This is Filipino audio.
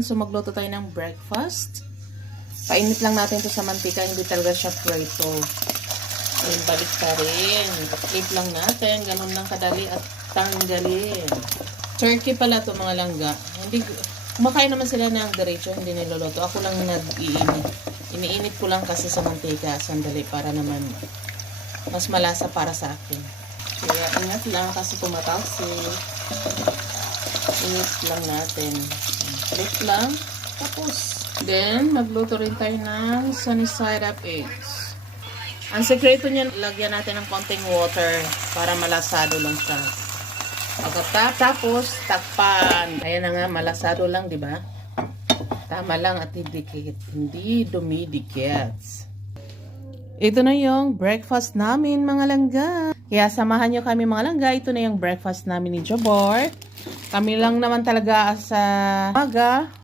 So magluto tayo ng breakfast. Painit lang natin to sa mantika, hindi talaga siya prito. Ayun, balik pa rin. Flip lang natin, ganun lang kadali at tanggalin. Turkey pala to mga langga. Hindi, kumakain naman sila ng diretso, hindi niluluto. Ako lang nag-iinit. Iniinit ko lang kasi sa mantika, sandali para naman mas malasa para sa akin. Kaya ingat lang kasi tumatalsik. Init lang natin. Flip lang. Tapos, then, magluto rin tayo ng sunny side up eggs. Ang sekreto niyan, lagyan natin ng konting water para malasado lang siya. Tapos, takpan. Ayan na nga, malasado lang, di ba? Tama lang at hindi dumidikit. Ito na yung breakfast namin, mga langga. Kaya samahan nyo kami, mga langga. Ito na yung breakfast namin ni Jobor. Kami lang naman talaga sa umaga.